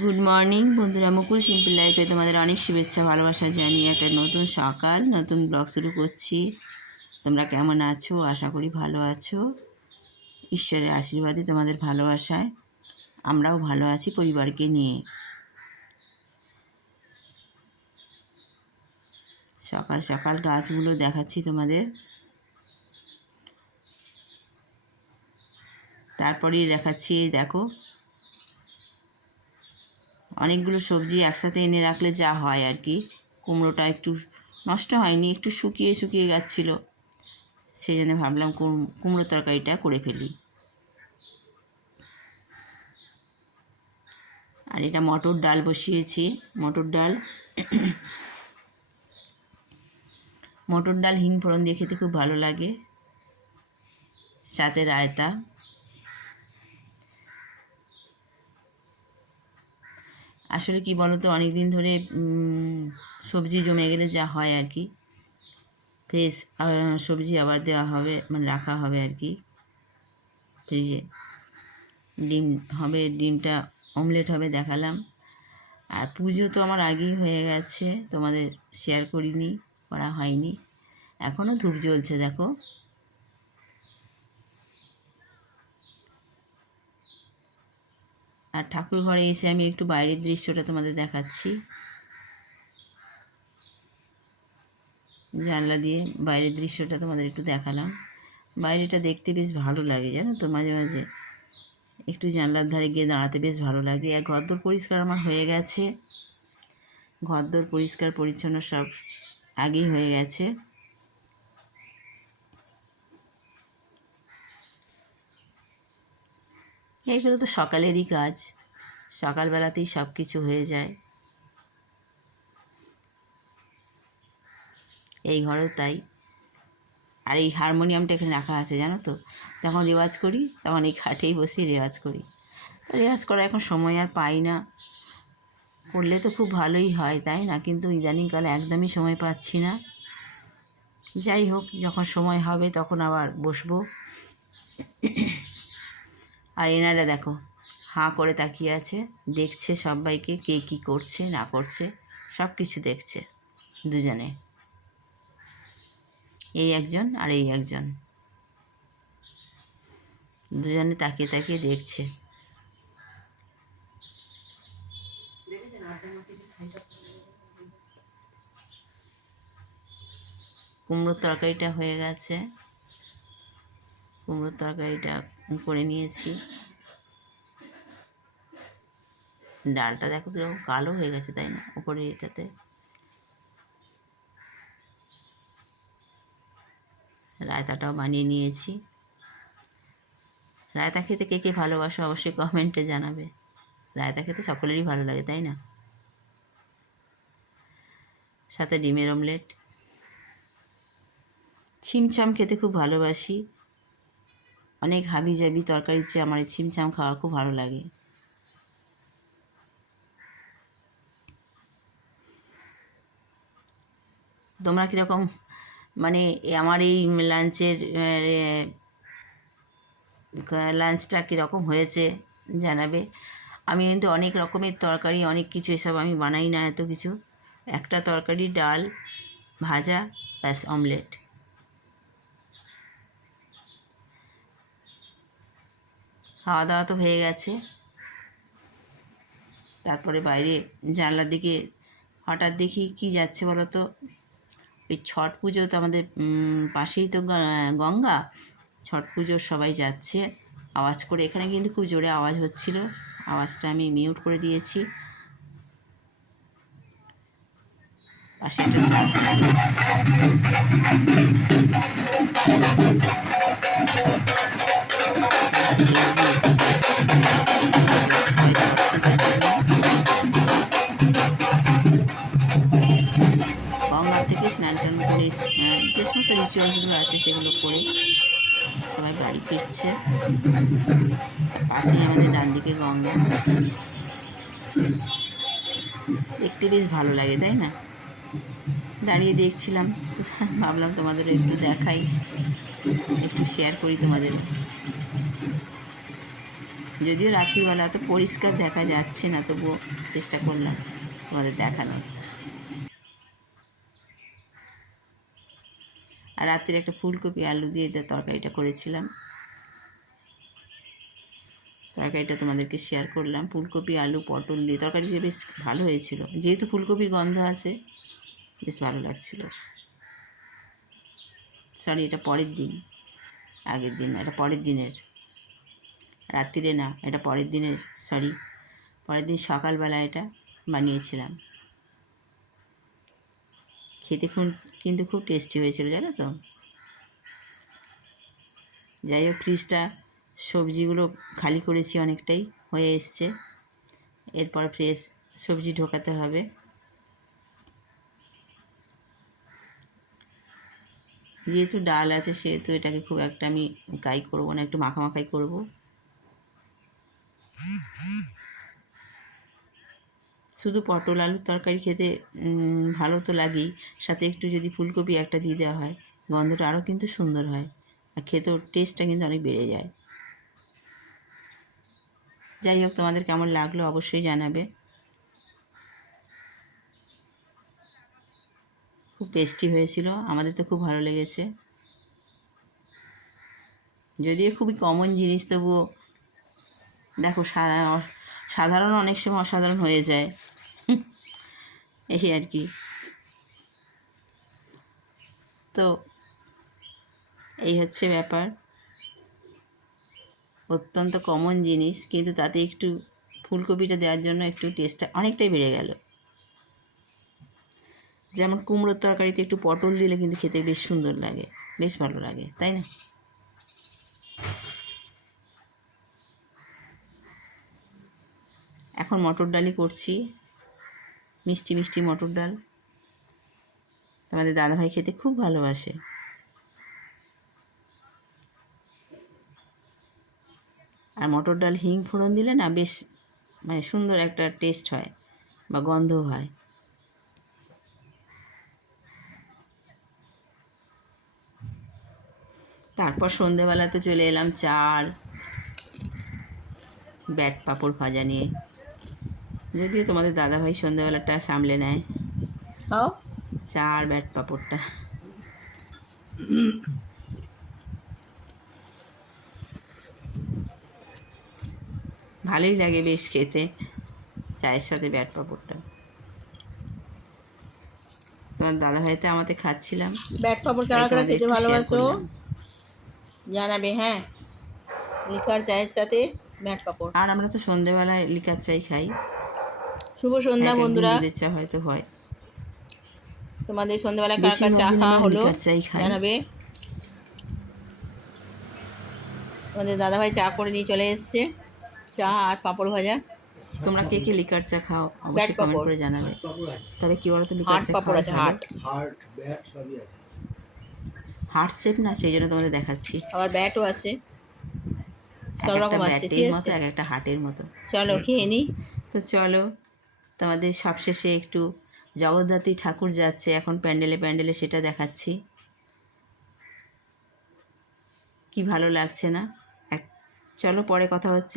Good morning বন্ধুরা। মুকুল simple লাইফে তোমাদের অনেক শুভেচ্ছা, ভালোবাসা জানিয়ে একটা নতুন সকাল, নতুন ব্লগ শুরু করছি। তোমরা কেমন আছো? আশা করি ভালো আছো। ঈশ্বরের আশীর্বাদে তোমাদের ভালোবাসায়। আমরাও ভালো আছি পরিবারকে নিয়ে। সকাল সকাল গাছগুলো দেখাচ্ছি তোমাদের। তারপরেই দেখাচ্ছি, দেখো অনেকগুলো সবজি একসাথে এনে রাখলে যা হয় আর কি। কুমড়োটা একটু নষ্ট হয়নি, একটু শুকিয়ে শুকিয়ে যাচ্ছিল সেই জন্য ভাবলাম কুম- কুমড়ো তরকারিটা করে ফেলি। আর এটা মটর ডাল বসিয়েছি। মটর ডাল মটর ডাল হিং ফোড়ন দিয়ে খেতে খুব ভালো লাগে। সাথে রায়তা। আসলে কি বলো তো অনেক দিন ধরে সবজি জমে গেলে যা হয় আর কি ফ্রেশ সবজি আবার দেওয়া হবে মানে রাখা হবে আর কি ফ্রিজে ডিম হবে, ডিমটা অমলেট হবে দেখালাম। আর পুজো তো আমার আগেই হয়ে গেছে, তোমাদের শেয়ার করিনি, করা হয়নি। এখনও ধূপ জ্বলছে, দেখো। আর ঠাকুর ঘরে এসে আমি একটু বাইরের দৃশ্যটা তোমাদের দেখাচ্ছি। জানলা দিয়ে বাইরের দৃশ্যটা তোমাদের একটু দেখালাম। বাইরেটা দেখতে বেশ ভালো লাগে, জানো তো, মাঝে মাঝে। একটু জানলার ধারে গিয়ে দাঁড়াতে বেশ ভালো লাগে। আর ঘরদোর পরিষ্কার আমার হয়ে গেছে। ঘরদোর পরিষ্কার, পরিচ্ছন্ন সব আগেই হয়ে গেছে। এইগুলো তো সকালেরই কাজ। সকালবেলাতেই সব কিছু হয়ে যায়। এই ঘরেও তাই। আর এই হারমোনিয়ামটা এখানে রাখা আছে, জানো তো? যখন রেওয়াজ করি, তখন এই খাটেই বসে রেওয়াজ করি। তো রেওয়াজ করার এখন সময় আর পাই না। করলে তো খুব ভালোই হয়, তাই না? কিন্তু ইদানিংকালে একদমই সময় পাচ্ছি না। যাই হোক, যখন সময় হবে তখন আবার বসবো। আর এনারা দেখো, হাঁ করে তাকিয়ে আছে, দেখছে সবাইকে কে কী করছে, না করছে সব কিছু দেখছে দুজনে। এই একজন আর এই একজন। দুজনে তাকিয়ে তাকিয়ে দেখছে। কুমড়োর তরকারিটা হয়ে গেছে। কুমড়োর তরকারিটা করে নিয়েছি। ডালটা দেখো কীরকম কালো হয়ে গেছে, তাই না? উপরে এটাতে। রায়তাটাও বানিয়ে নিয়েছি। রায়তা খেতে কে কে ভালোবাসো অবশ্যই কমেন্টে জানাবে। রায়তা খেতে সকলেরই ভালো লাগে, তাই না? সাথে ডিমের অমলেট। ছিমছাম খেতে খুব ভালোবাসি। অনেক হাবি জাবি তরকারির চেয়ে আমার এই ছিমছাম খাওয়া খুব ভালো লাগে। তোমরা কীরকম মানে আমার এই লাঞ্চের লাঞ্চটা কীরকম হয়েছে জানাবে। আমি কিন্তু অনেক রকমের তরকারি, অনেক কিছু এসব আমি বানাই না এত কিছু। একটা তরকারি, ডাল, ভাজা, ব্যাস, অমলেট। খাওয়া দাওয়া তো হয়ে গেছে। তারপরে বাইরে জানলার দিকে হঠাৎ দেখি কি যাচ্ছে বলো তো ওই ছট পুজো তো আমাদের পাশেই তো গঙ্গা। ছট পুজোর সবাই যাচ্ছে। আওয়াজ করে এখানে কিন্তু খুব জোরে আওয়াজ হচ্ছিল। আওয়াজটা আমি মিউট করে দিয়েছি। পাশে রিচুয়ালসগুলো আছে সেগুলো করে সবাই বাড়ি ফিরছে। পাশেই আমাদের ডান দিকে গঙ্গা। দেখতে বেশ ভালো লাগে, তাই না? দাঁড়িয়ে দেখছিলাম তো ভাবলাম তোমাদের একটু দেখাই, একটু শেয়ার করি তোমাদের। যদিও রাত্রিবেলা অত পরিষ্কার দেখা যাচ্ছে না, তবুও চেষ্টা করলাম তোমাদের দেখানোর। আর রাত্রির একটা ফুলকপি, আলু দিয়ে এটা তরকারিটা করেছিলাম। তরকারিটা তোমাদেরকে শেয়ার করলাম। ফুলকপি, আলু, পটল দিয়ে তরকারিটা বেশ ভালো হয়েছিল। যেহেতু ফুলকপির গন্ধ আছে, বেশ ভালো লাগছিল। সরি এটা পরের দিন, আগের দিন, এটা পরের দিনের। রাত্রিরে না, এটা পরের দিনের সরি পরের দিন সকালবেলা এটা বানিয়েছিলাম। খেতে খুব, কিন্তু খুব টেস্টি হয়েছিল, জানো তো? যাই হোক ফ্রিজটা সবজিগুলো খালি করেছি অনেকটাই, হয়ে এসছে। এরপর ফ্রেশ সবজি ঢোকাতে হবে। যেহেতু ডাল আছে, সেহেতু এটাকে খুব একটা আমি কাই করব না, একটু মাখামাখাই করব। শুধু পটল আলুর তরকারি খেতে ভালো তো লাগেই। সাথে একটু যদি ফুলকপি একটা দিয়ে দেওয়া হয়, গন্ধটা আরও কিন্তু সুন্দর হয়। আর খেতেও টেস্টটা কিন্তু অনেক বেড়ে যায়। যাই হোক, তোমাদের কেমন লাগল অবশ্যই জানাবে। খুব টেস্টি হয়েছিল, আমাদের তো খুব ভালো লেগেছে। যদিও খুবই কমন জিনিস, তবুও দেখো সাধারণ অনেক সময় অসাধারণ হয়ে যায়। এই আর কি। তো, এই হচ্ছে ব্যাপার। অত্যন্ত কমন জিনিস, কিন্তু তাতে একটু ফুলকপিটা দেওয়ার জন্য একটু টেস্টটা অনেকটাই বেড়ে গেল। যেমন কুমড়োর তরকারিতে একটু পটল দিলে কিন্তু খেতে বেশ সুন্দর লাগে, বেশ ভালো লাগে, তাই না? এখন মটর ডালই করছি। মিষ্টি মিষ্টি মটর ডাল। তোমাদের দাদাভাই খেতে খুব ভালোবাসে। আর মটর ডাল হিং ফোড়ন দিলে না বেশ মানে সুন্দর একটা টেস্ট হয় বা গন্ধ হয়। তারপর সন্ধেবেলাতে চলে এলাম চার। ব্যাট পাঁপড় ভাজা নিয়ে। যদিও তোমাদের দাদাভাই সন্ধেবেলাটা সামলে নেয়। চা আর ব্যাট পাপড়টা। ভালোই লাগে বেশ খেতে চায়ের সাথে ব্যাট পাপড়টা। তোমার দাদা ভাইতে আমাতে খাচ্ছিলাম। ব্যাট পাপড় কারা তাই কারা খেতে ভালোবাসো? জানাবে হ্যাঁ। লিকার চায়ের সাথে ব্যাট পাপড়। আর আমরা তো সন্ধেবেলায় লিকার চাই খাই। শুভ সন্ধ্যা বন্ধুরা। দুধের চা হয়তো হয়। তোমাদের সন্ধ্যাবেলা কার কার চা খাওয়া হলো। জানাবে। তোমাদের দাদাভাই চা করে নিয়ে চলে এসছে। চা আর পাপড় ভাজা। তোমরা কে কে লিকার চা খাও অবশ্যই কমেন্ট করে জানাবে। তবে কি বলতো লিকার হাট চা পাপড় আছে হার্ট ব্যাট সবই আছে। হার্ট শেপ না সেই জন্য তোমাদের দেখাচ্ছি। আবার ব্যাটও আছে। সব রকম আছে ঠিক আছে? এক একটা হার্টের মতো। চলো খেয়ে নি। তো চলো। তোমাদের সবশেষে একটু জগদ্ধাত্রী ঠাকুর যাচ্ছে, এখন প্যান্ডেলে প্যান্ডেলে সেটা দেখাচ্ছি। কি ভালো লাগছে না? এক চলো পরে কথা হচ্ছে।